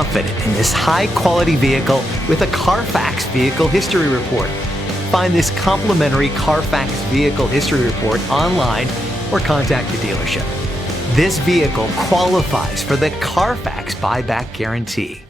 confident in this high-quality vehicle with a Carfax Vehicle History Report. Find this complimentary Carfax Vehicle History Report online or contact the dealership. This vehicle qualifies for the Carfax Buyback Guarantee.